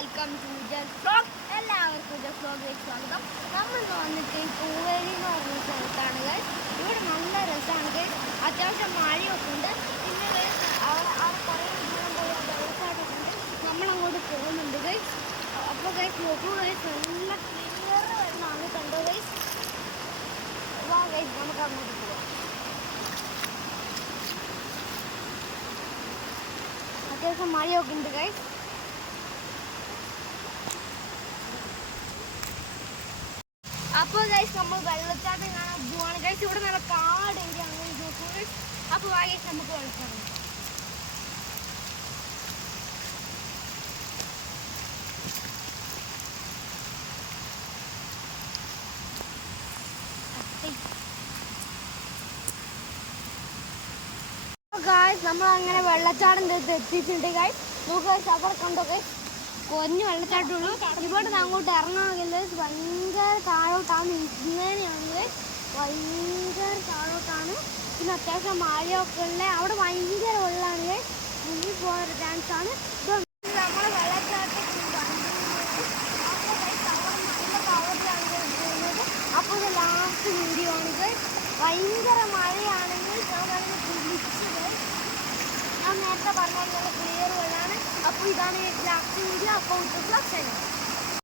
Welcome to just vlog. എല്ലാവർക്കും just വ്ലോഗിലേക്ക് സ്വാഗതം. നമ്മൾ വന്നിട്ട് പൂവേലി എന്ന് പറഞ്ഞ സ്ഥലത്താണ് ഗൈസ്. ഇവിടെ നല്ല രസമാണ് ഗൈസ്. അത്യാവശ്യം മഴയൊക്കെ ഉണ്ട്. പിന്നെ ഗൈസ് അവിടെ കുറേ ദൂരം പോയി വെള്ളച്ചാട്ടമൊക്കെ ഉണ്ട്. നമ്മളങ്ങോട്ട് പോകുന്നുണ്ട് ഗൈസ്. അപ്പോൾ ഗൈസ് നോക്കൂ ഗൈസ്, നല്ല ക്ലിയർ വരുന്നതാണ്. കണ്ടോ ഗൈസ്? വാ ഗൈസ്, നമുക്ക് അങ്ങോട്ട് പോകാം. അത്യാവശ്യം മഴയൊക്കെ ഉണ്ട് ഗൈസ്. അപ്പോൾ ഗൈസ് നമ്മൾ വെള്ളച്ചാട്ടം കാണാൻ പോവാണ് ഗൈസ്. ഇവിടെ നല്ല കാട് ഏരിയ ആണ് നോക്കൂ ഗൈസ്. അപ്പോൾ വാ ഗൈസ്, നമുക്ക് വെള്ളച്ചാട്ടം ഗൈസ്. നമ്മൾ അങ്ങനെ വെള്ളച്ചാട്ടം എത്തിയിട്ടുണ്ട് ഗൈസ്. നോക്കൂ ഗൈസ്, അവിടെ കണ്ടോ ഗൈസ്, കുറഞ്ഞ വെള്ളച്ചാട്ടമുള്ളൂ. ഇവിടെ അങ്ങോട്ട് ഇറങ്ങണമെങ്കിൽ ഭയങ്കര താഴോട്ടാണ്. ഇങ്ങനെയാണെങ്കിൽ ഭയങ്കര താഴോട്ടാണ്. പിന്നെ അത്യാവശ്യം മഴയൊക്കെ ഉള്ള അവിടെ ഭയങ്കര വെള്ളമാണ്. മുന്നിൽ പോകുന്നൊരു ചാൻസാണ്. നമ്മൾ വെള്ളച്ചാട്ടം നല്ല പവറിലാണ് പോകുന്നത്. അപ്പോൾ ഇത് ലാസ്റ്റ് വീഡിയോ ആണ്. ഭയങ്കര മഴയാണെങ്കിൽ ഞാൻ വളരെ കുളിച്ചത് ഞാൻ നേരത്തെ പറഞ്ഞാൽ നല്ല ക്ലിയർ വെള്ളമാണ്. അപ്പോൾ ഇതാണ് ലാസ്റ്റ് വീഡിയോ. അപ്പോൾ